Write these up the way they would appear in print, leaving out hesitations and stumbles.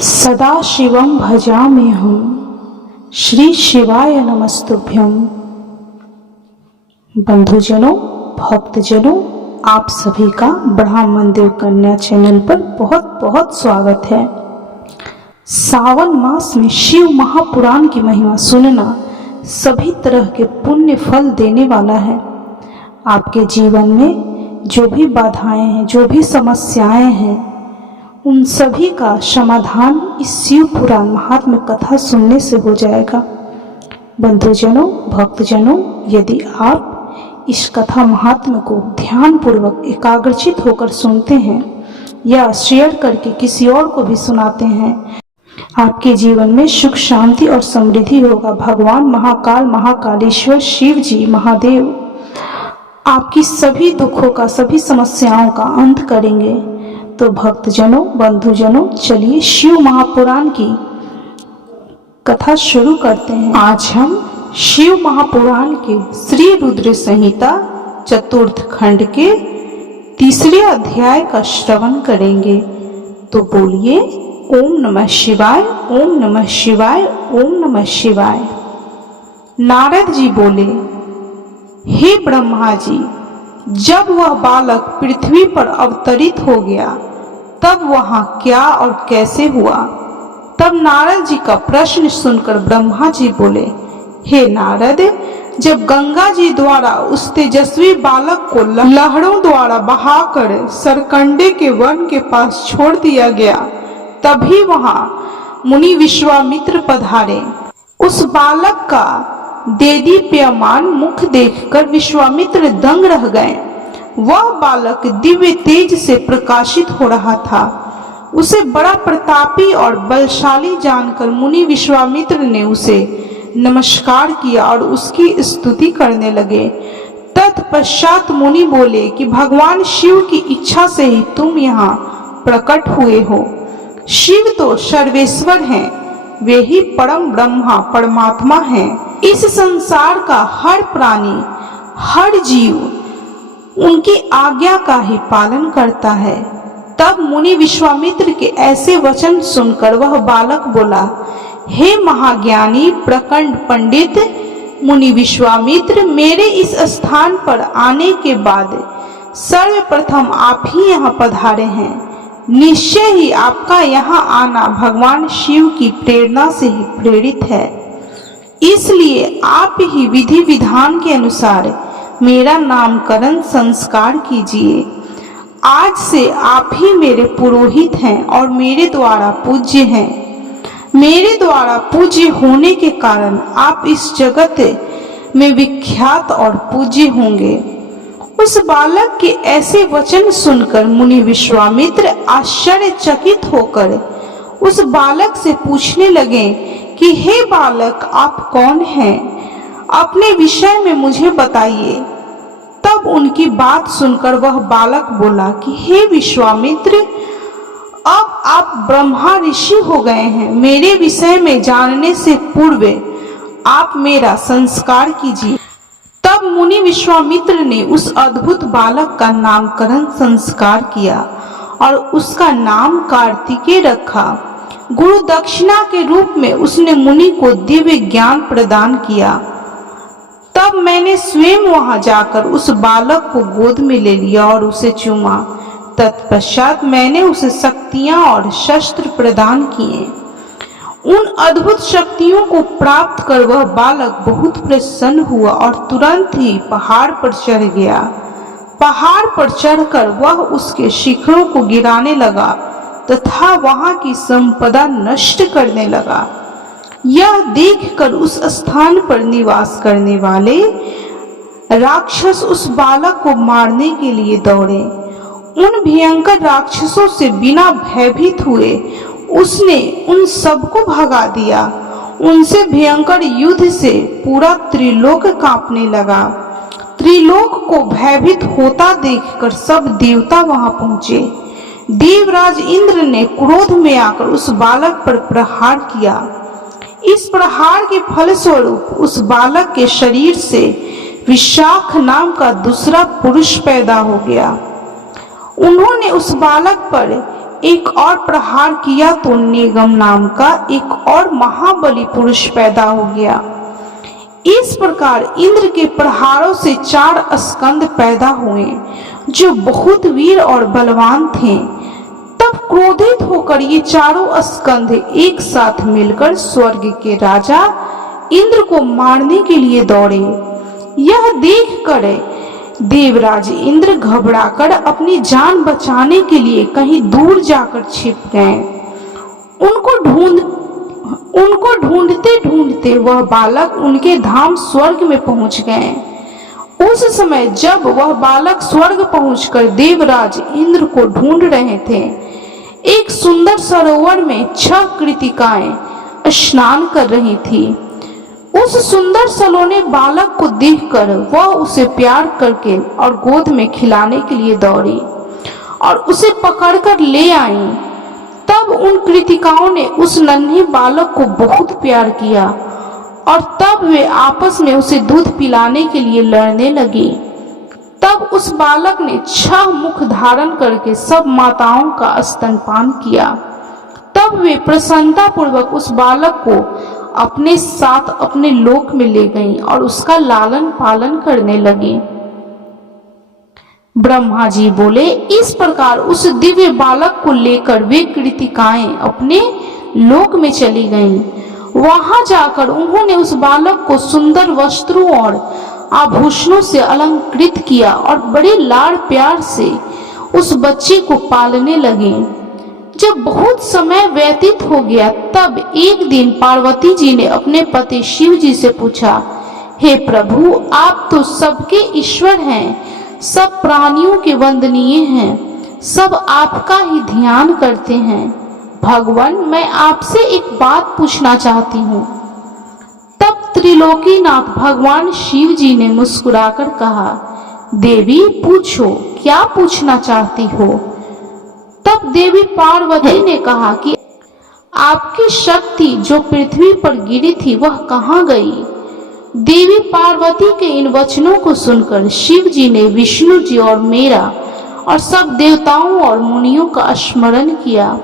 सदा शिवम भजाम्यहं श्री शिवाय नमस्तुभ्यं। बंधुजनों, भक्तजनों, आप सभी का ब्रह्म देव कन्या चैनल पर बहुत बहुत स्वागत है। सावन मास में शिव महापुराण की महिमा सुनना सभी तरह के पुण्य फल देने वाला है। आपके जीवन में जो भी बाधाएं हैं, जो भी समस्याएं हैं, उन सभी का समाधान इस शिव पुराण महात्म्य कथा सुनने से हो जाएगा। बंधुजनों, भक्तजनों, यदि आप इस कथा महात्म्य को ध्यान पूर्वक एकाग्रचित होकर सुनते हैं या शेयर करके किसी और को भी सुनाते हैं, आपके जीवन में सुख, शांति और समृद्धि होगा। भगवान महाकाल, महाकालेश्वर शिव जी, महादेव आपकी सभी दुखों का, सभी समस्याओं का अंत करेंगे। तो भक्तजनों, बंधुजनों, चलिए शिव महापुराण की कथा शुरू करते हैं। आज हम शिव महापुराण के श्री रुद्र संहिता चतुर्थ खंड के तीसरे अध्याय का श्रवण करेंगे। तो बोलिए ओम नमः शिवाय, ओम नमः शिवाय, ओम नमः शिवाय। नारद जी बोले, हे ब्रह्मा जी, जब वह बालक पृथ्वी पर अवतरित हो गया तब वहां क्या और कैसे हुआ? तब नारद जी का प्रश्न सुनकर ब्रह्मा जी बोले, हे नारद, जब गंगा जी द्वारा उस तेजस्वी बालक को लहरों द्वारा बहाकर सरकंडे के वन के पास छोड़ दिया गया, तभी वहां मुनि विश्वामित्र पधारे। उस बालक का देदीप्यमान मुख देखकर विश्वामित्र दंग रह गए। वह बालक दिव्य तेज से प्रकाशित हो रहा था। उसे बड़ा प्रतापी और बलशाली जानकर मुनि विश्वामित्र ने उसे नमस्कार किया और उसकी स्तुति करने लगे। तत्पश्चात मुनि बोले कि भगवान शिव की इच्छा से ही तुम यहाँ प्रकट हुए हो। शिव तो सर्वेश्वर हैं, वे ही परम ब्रह्मा परमात्मा हैं। इस संसार का हर प्राणी, हर जीव उनकी आज्ञा का ही पालन करता है। तब मुनि विश्वामित्र के ऐसे वचन सुनकर वह बालक बोला, हे महाज्ञानी प्रकंड पंडित मुनि विश्वामित्र, मेरे इस स्थान पर आने के बाद सर्वप्रथम आप ही यहाँ पधारे हैं। निश्चय ही आपका यहाँ आना भगवान शिव की प्रेरणा से ही प्रेरित है। इसलिए आप ही विधि विधान के अनुसार मेरा नामकरण संस्कार कीजिए। आज से आप ही मेरे पुरोहित हैं और मेरे द्वारा पूज्य हैं। मेरे द्वारा पूज्य होने के कारण आप इस जगत में विख्यात और पूज्य होंगे। उस बालक के ऐसे वचन सुनकर मुनि विश्वामित्र आश्चर्यचकित होकर उस बालक से पूछने लगे कि हे बालक, आप कौन हैं? अपने विषय में मुझे बताइए। तब उनकी बात सुनकर वह बालक बोला कि हे विश्वामित्र, अब आप ब्रह्मा ऋषि हो गए हैं। मेरे विषय में जानने से पूर्व आप मेरा संस्कार कीजिए। तब मुनि विश्वामित्र ने उस अद्भुत बालक का नामकरण संस्कार किया और उसका नाम कार्तिकेय रखा। गुरु दक्षिणा के रूप में उसने मुनि को दिव्य ज्ञान प्रदान किया। तब मैंने स्वयं वहां जाकर उस बालक को गोद में ले लिया और उसे चूमा। तत्पश्चात मैंने उसे शक्तियां और शस्त्र प्रदान किए। उन अद्भुत शक्तियों को प्राप्त कर वह बालक बहुत प्रसन्न हुआ और तुरंत ही पहाड़ पर चढ़ गया। पहाड़ पर चढ़कर वह उसके शिखरों को गिराने लगा तथा वहां की संपदा नष्ट करने लगा। यह देखकर उस स्थान पर निवास करने वाले राक्षस उस बालक को मारने के लिए दौड़े। उन भयंकर राक्षसों से बिना भयभीत हुए उसने उन सबको भगा दिया। उनसे भयंकर युद्ध से पूरा त्रिलोक कांपने लगा। त्रिलोक को भयभीत होता देखकर सब देवता वहां पहुंचे। देवराज इंद्र ने क्रोध में आकर उस बालक पर प्रहार किया। इस प्रहार के फलस्वरूप उस बालक के शरीर से विशाख नाम का दूसरा पुरुष पैदा हो गया। उन्होंने उस बालक पर एक और प्रहार किया तो नेगम नाम का एक और महाबली पुरुष पैदा हो गया। इस प्रकार इंद्र के प्रहारों से 4 स्कंद पैदा हुए जो बहुत वीर और बलवान थे। तब क्रोधित होकर ये चारों स्कंद एक साथ मिलकर स्वर्ग के राजा इंद्र को मारने के लिए दौड़े। यह देखकर देवराज इंद्र घबराकर अपनी जान बचाने के लिए कहीं दूर जाकर छिप गए। उनको ढूंढते ढूंढते वह बालक उनके धाम स्वर्ग में पहुंच गए। उस समय जब वह बालक स्वर्ग पहुंचकर देवराज इंद्र को ढूंढ रहे थे, एक सुंदर सरोवर में 6 कृतिकाएं स्नान कर रही थी। उस सुंदर सलोने बालक को देखकर वह उसे प्यार करके और गोद में खिलाने के लिए दौड़ी और उसे पकड़कर ले आई। तब उन कृतिकाओं ने उस नन्हे बालक को बहुत प्यार किया और तब वे आपस में उसे दूध पिलाने के लिए लड़ने लगी। तब उस बालक ने 6 मुख धारण करके सब माताओं का स्तनपान किया। तब वे प्रसन्नता पूर्वक उस बालक को अपने साथ अपने लोक में ले गईं और उसका लालन पालन करने लगी। ब्रह्मा जी बोले, इस प्रकार उस दिव्य बालक को लेकर वे कृतिकाएं अपने लोक में चली गईं। वहां जाकर उन्होंने उस बालक को सुंदर वस्त्रों और आभूषणों से अलंकृत किया और बड़े लाड़ प्यार से उस बच्चे को पालने लगे। जब बहुत समय व्यतीत हो गया, तब एक दिन पार्वती जी ने अपने पति शिव जी से पूछा, हे प्रभु, आप तो सबके ईश्वर हैं, सब प्राणियों के वंदनीय हैं, सब आपका ही ध्यान करते हैं। भगवान, मैं आपसे एक बात पूछना चाहती हूँ। तब त्रिलोकीनाथ भगवान शिव जी ने मुस्कुराकर कहा, देवी पूछो, क्या पूछना चाहती हो। तब देवी पार्वती ने कहा कि आपकी शक्ति जो पृथ्वी पर गिरी थी वह कहाँ गई। देवी पार्वती के इन वचनों को सुनकर शिव जी ने विष्णु जी और मेरा और सब देवताओं और मुनियों का स्मरण किया।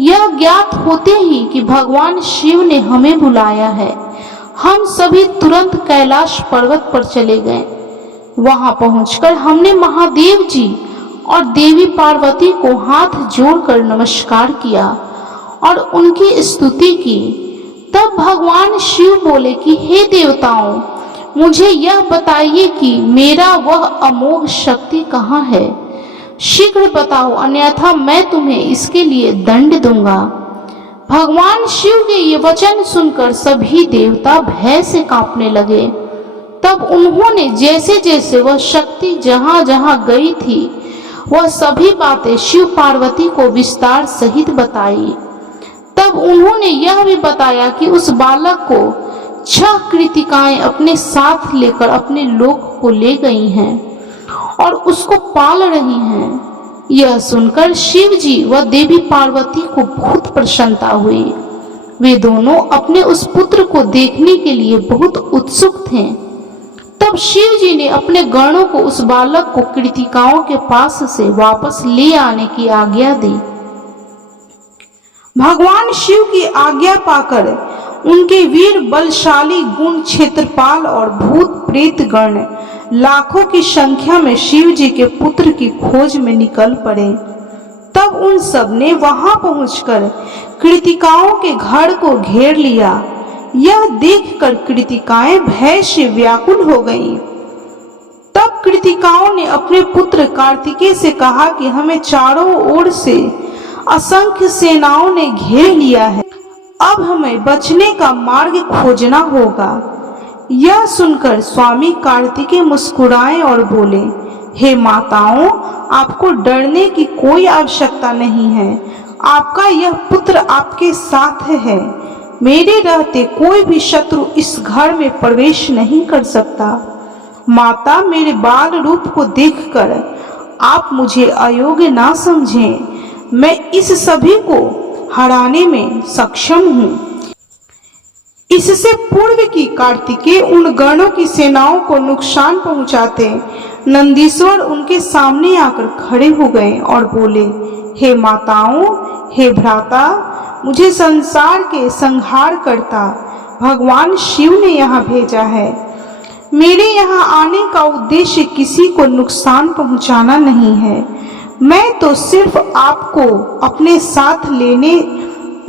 यह ज्ञात होते ही कि भगवान शिव ने हमें बुलाया है, हम सभी तुरंत कैलाश पर्वत पर चले गए। वहां पहुंचकर हमने महादेव जी और देवी पार्वती को हाथ जोड़कर नमस्कार किया और उनकी स्तुति की। तब भगवान शिव बोले कि हे देवताओं, मुझे यह बताइए कि मेरा वह अमोघ शक्ति कहाँ है। शीघ्र बताओ, अन्यथा मैं तुम्हें इसके लिए दंड दूंगा। भगवान शिव के ये वचन सुनकर सभी देवता भय से कांपने लगे। तब उन्होंने जैसे जैसे वह शक्ति जहां जहां गई थी वह सभी बातें शिव पार्वती को विस्तार सहित बताई। तब उन्होंने यह भी बताया कि उस बालक को 6 कृतिकाएं अपने साथ लेकर अपने लोक को ले गई हैं और उसको पाल रही हैं। यह सुनकर शिव जी व देवी पार्वती को बहुत प्रसन्नता हुई। वे दोनों अपने उस पुत्र को देखने के लिए बहुत उत्सुक थे। तब शिव जी ने अपने गणों को उस बालक को कृतिकाओं के पास से वापस ले आने की आज्ञा दी। भगवान शिव की आज्ञा पाकर उनके वीर बलशाली गुण क्षेत्रपाल और भूत प्रेत गण लाखों की संख्या में शिव जी के पुत्र की खोज में निकल पड़े। तब उन सब ने वहां पहुंचकर कृतिकाओं के घर को घेर लिया। यह देखकर कृतिकाएं भय से व्याकुल हो गईं। तब कृतिकाओं ने अपने पुत्र कार्तिकेय से कहा कि हमें चारों ओर से असंख्य सेनाओं ने घेर लिया है, अब हमें बचने का मार्ग खोजना होगा। यह सुनकर स्वामी कार्तिकेय मुस्कुराए और बोले, हे माताओं, आपको डरने की कोई आवश्यकता नहीं है। आपका यह पुत्र आपके साथ है। मेरे रहते कोई भी शत्रु इस घर में प्रवेश नहीं कर सकता। माता, मेरे बाल रूप को देखकर आप मुझे अयोग्य ना समझें। मैं इस सभी को हराने में सक्षम हूँ। इससे पूर्व की कार्तिकेय उन गणों की सेनाओं को नुकसान पहुंचाते नंदीश्वर उनके सामने आकर खड़े हो गए और बोले, हे माताओं, हे भ्राता, मुझे संसार के संहार करता भगवान शिव ने यहाँ भेजा है। मेरे यहाँ आने का उद्देश्य किसी को नुकसान पहुँचाना नहीं है। मैं तो सिर्फ आपको अपने साथ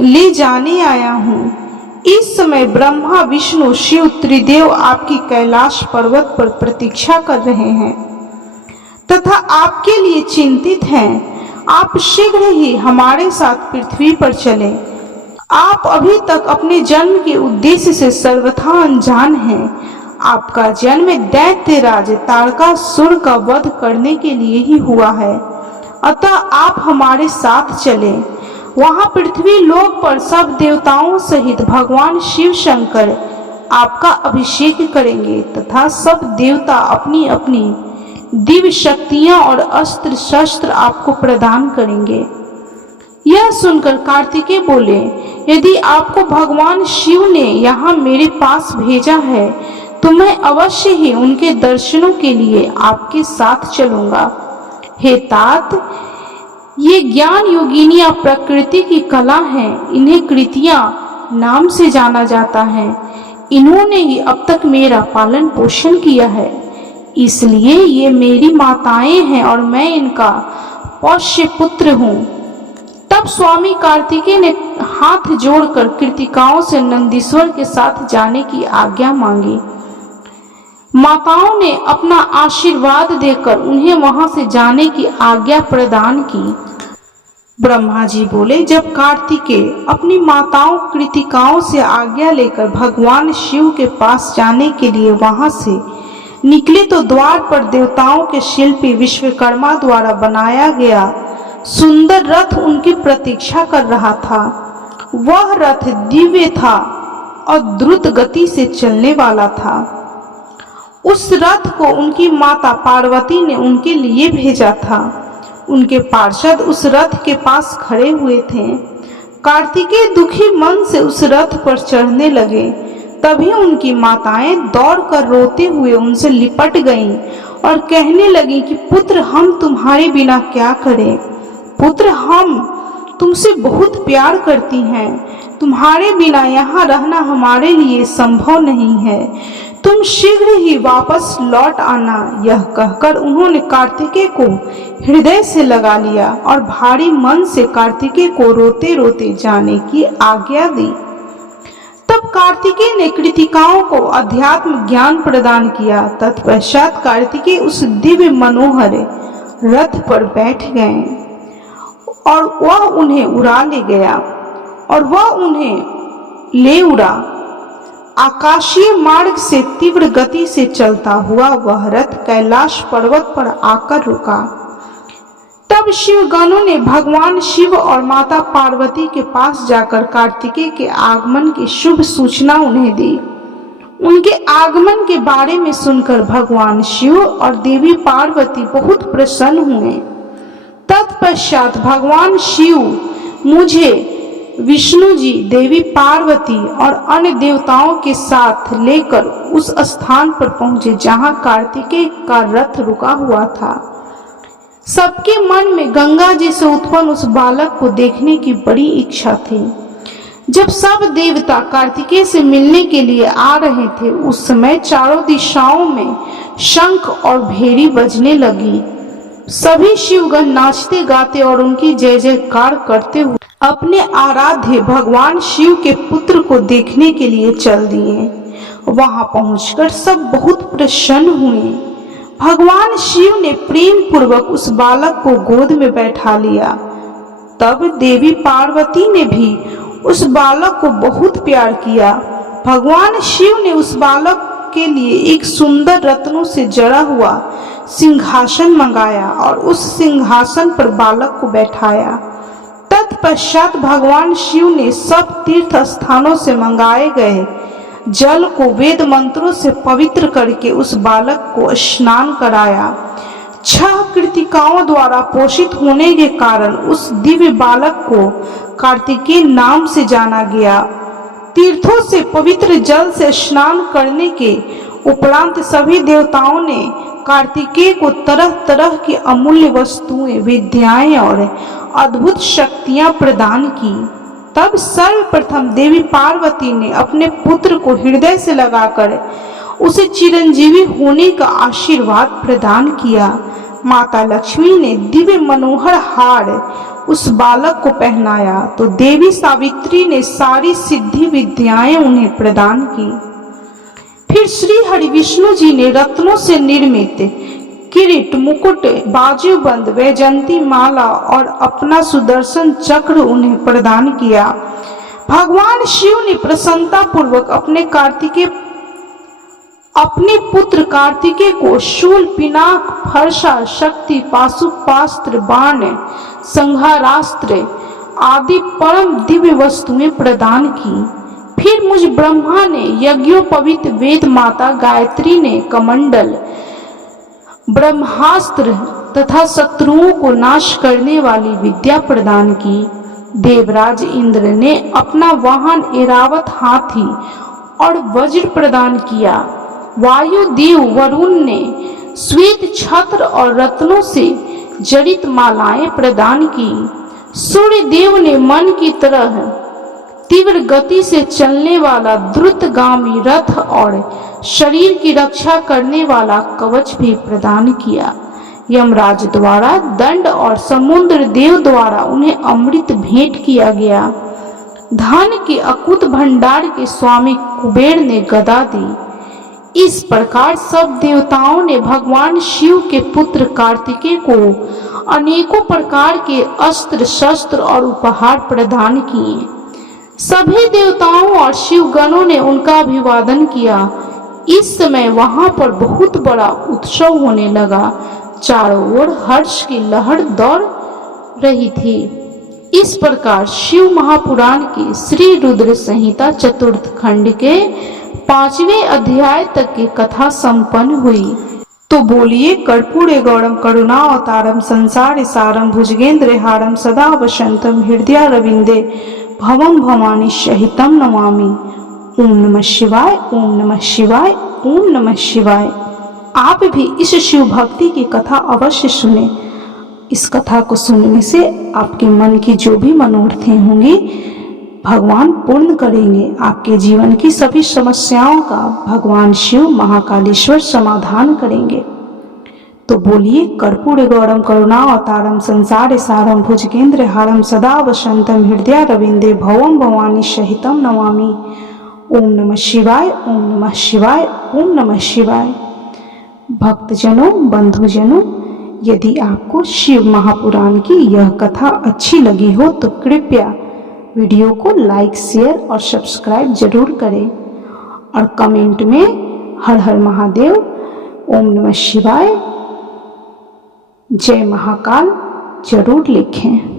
ले जाने आया हूँ। इस समय ब्रह्मा, विष्णु, शिव त्रिदेव आपकी कैलाश पर्वत पर प्रतीक्षा कर रहे हैं तथा आपके लिए चिंतित हैं। आप शीघ्र ही हमारे साथ पृथ्वी पर चलें। आप अभी तक अपने जन्म के उद्देश्य से सर्वथा अनजान हैं। आपका जन्म दैत्यराज तारकासुर का वध करने के लिए ही हुआ है। अतः आप हमारे साथ चलें। वहां पृथ्वी लोक पर सब देवताओं सहित भगवान शिव शंकर आपका अभिषेक करेंगे तथा सब देवता अपनी अपनी दिव्य शक्तियां और अस्त्र शस्त्र आपको प्रदान करेंगे। यह सुनकर कार्तिकेय बोले, यदि आपको भगवान शिव ने यहाँ मेरे पास भेजा है तो मैं अवश्य ही उनके दर्शनों के लिए आपके साथ चलूंगा। हे तात, ये ज्ञान योगिनियां प्रकृति की कला हैं। इन्हें कृतियां नाम से जाना जाता है। इन्होंने ही अब तक मेरा पालन पोषण किया है, इसलिए ये मेरी माताएं हैं और मैं इनका पोष्य पुत्र हूँ। तब स्वामी कार्तिकेय ने हाथ जोड़कर कृतिकाओं से नंदीश्वर के साथ जाने की आज्ञा मांगी। माताओं ने अपना आशीर्वाद देकर उन्हें वहां से जाने की आज्ञा प्रदान की। ब्रह्मा जी बोले, जब कार्तिकेय अपनी माताओं कृतिकाओं से आज्ञा लेकर भगवान शिव के पास जाने के लिए वहां से निकले तो द्वार पर देवताओं के शिल्पी विश्वकर्मा द्वारा बनाया गया सुंदर रथ उनकी प्रतीक्षा कर रहा था। वह रथ दिव्य था और द्रुत गति से चलने वाला था। उस रथ को उनकी माता पार्वती ने उनके लिए भेजा था। उनके पार्षद उस रथ के पास खड़े हुए थे। कार्तिकेय दुखी मन से उस रथ पर चढ़ने लगे। तभी उनकी माताएं दौड़कर रोते हुए उनसे लिपट गईं और कहने लगी कि पुत्र, हम तुम्हारे बिना क्या करें। पुत्र, हम तुमसे बहुत प्यार करती हैं। तुम्हारे बिना यहाँ रहना हमारे लिए संभव नहीं है। तुम शीघ्र ही वापस लौट आना। यह कहकर उन्होंने कार्तिकेय को हृदय से लगा लिया और भारी मन से कार्तिकेय को रोते रोते जाने की आज्ञा दी। तब कार्तिकेय ने कृतिकाओं को अध्यात्म ज्ञान प्रदान किया। तत्पश्चात कार्तिकेय उस दिव्य मनोहर रथ पर बैठ गए और वह उन्हें उड़ा ले गया और वह उन्हें ले उड़ा। आकाशीय मार्ग से तीव्र गति से चलता हुआ वह रथ कैलाश पर्वत पर आकर रुका। तब शिवगणों ने भगवान शिव और माता पार्वती के पास जाकर कार्तिकेय के आगमन की शुभ सूचना उन्हें दी। उनके आगमन के बारे में सुनकर भगवान शिव और देवी पार्वती बहुत प्रसन्न हुए। तत्पश्चात भगवान शिव मुझे विष्णु जी, देवी पार्वती और अन्य देवताओं के साथ लेकर उस स्थान पर पहुंचे जहां कार्तिकेय का रथ रुका हुआ था। सबके मन में गंगा जी से उत्पन्न उस बालक को देखने की बड़ी इच्छा थी। जब सब देवता कार्तिकेय से मिलने के लिए आ रहे थे, उस समय चारों दिशाओं में शंख और भेरी बजने लगी। सभी शिवगण नाचते गाते और उनकी जय जयकार करते हुए अपने आराध्य भगवान शिव के पुत्र को देखने के लिए चल दिए। वहां पहुंचकर सब बहुत प्रसन्न हुए। भगवान शिव ने प्रेम पूर्वक उस बालक को गोद में बैठा लिया। तब देवी पार्वती ने भी उस बालक को बहुत प्यार किया। भगवान शिव ने उस बालक के लिए एक सुंदर रत्नों से जड़ा हुआ सिंहासन मंगाया और उस सिंहासन पर बालक को बैठाया। तत्पश्चात भगवान शिव ने सब तीर्थ स्थानों से मंगाए गए जल को वेद मंत्रों से पवित्र करके उस बालक को स्नान कराया। 6 कृतिकाओं द्वारा पोषित होने के कारण उस दिव्य बालक को कार्तिकेय नाम से जाना गया। तीर्थों से पवित्र जल से स्नान करने के उपरांत सभी देवताओं ने कार्तिकेय को तरह तरह की अमूल्य वस्तुएं, विद्याएं और अद्भुत शक्तियां प्रदान की। तब सर्वप्रथम देवी पार्वती ने अपने पुत्र को हृदय से लगाकर उसे चिरंजीवी होने का आशीर्वाद प्रदान किया। माता लक्ष्मी ने दिव्य मनोहर हार उस बालक को पहनाया तो देवी सावित्री ने सारी सिद्धि विद्याएं उन्हें प्रदान की। फिर श्री हरि विष्णु जी ने रत्नों से निर्मित किरीट, मुकुट, बाजूबंद, वैजंती माला और अपना सुदर्शन चक्र उन्हें प्रदान किया। भगवान शिव ने प्रसन्नता पूर्वक अपने पुत्र कार्तिकेय को शूल, पिनाक, फरसा, शक्ति, पाशुपास्त्र, बाण, संहारास्त्र आदि परम दिव्य वस्तुएं प्रदान की। फिर मुझ ब्रह्मा ने यज्ञोपवीत वेद, माता गायत्री ने कमंडल, ब्रह्मास्त्र तथा शत्रुओं को नाश करने वाली विद्या प्रदान की। देवराज इंद्र ने अपना वाहन ऐरावत हाथी और वज्र प्रदान किया। वायुदेव वरुण ने श्वेत छत्र और रत्नों से जड़ित मालाएं प्रदान की। सूर्य देव ने मन की तरह तीव्र गति से चलने वाला द्रुतगामी रथ और शरीर की रक्षा करने वाला कवच भी प्रदान किया। यमराज द्वारा दंड और समुद्र देव द्वारा उन्हें अमृत भेंट किया गया। धन के अकुत भंडार के स्वामी कुबेर ने गदा दी। इस प्रकार सब देवताओं ने भगवान शिव के पुत्र कार्तिकेय को अनेकों प्रकार के अस्त्र, शस्त्र और उपहार प्रदान किए। सभी देवताओं और शिवगणों ने उनका अभिवादन किया। इस समय वहां पर बहुत बड़ा उत्सव होने लगा। चारों ओर हर्ष की लहर दौड़ रही थी। इस प्रकार शिव महापुराण की श्री रुद्र संहिता चतुर्थ खंड के 5वें अध्याय तक की कथा संपन्न हुई। तो बोलिए कर्पूरे गौरम करुणावतारम संसार सारम भुजगेंद्र हारम सदा वसंतम हृदय रविंदे भवम भवानी सहितम नमामि। ओम नमः शिवाय, ओम नमः शिवाय, ओम नमः शिवाय। आप भी इस शिव भक्ति की कथा अवश्य सुने। इस कथा को सुनने से आपके मन की जो भी मनोरथें होंगी भगवान पूर्ण करेंगे। आपके जीवन की सभी समस्याओं का भगवान शिव महाकालेश्वर समाधान करेंगे। तो बोलिए कर्पूर गौरम करुणावतारम संसार सारम भुजगेंद्र हारम सदा वसंतम हृदय रविंदे भवम भवानी सहितम नमामि। ओम नमः शिवाय, ओम नमः शिवाय, ओम नमः शिवाय। भक्तजनों, बंधुजनों, यदि आपको शिव महापुराण की यह कथा अच्छी लगी हो तो कृपया वीडियो को लाइक, शेयर और सब्सक्राइब जरूर करें और कमेंट में हर हर महादेव, ओम नमः शिवाय, जय महाकाल जरूर लिखें।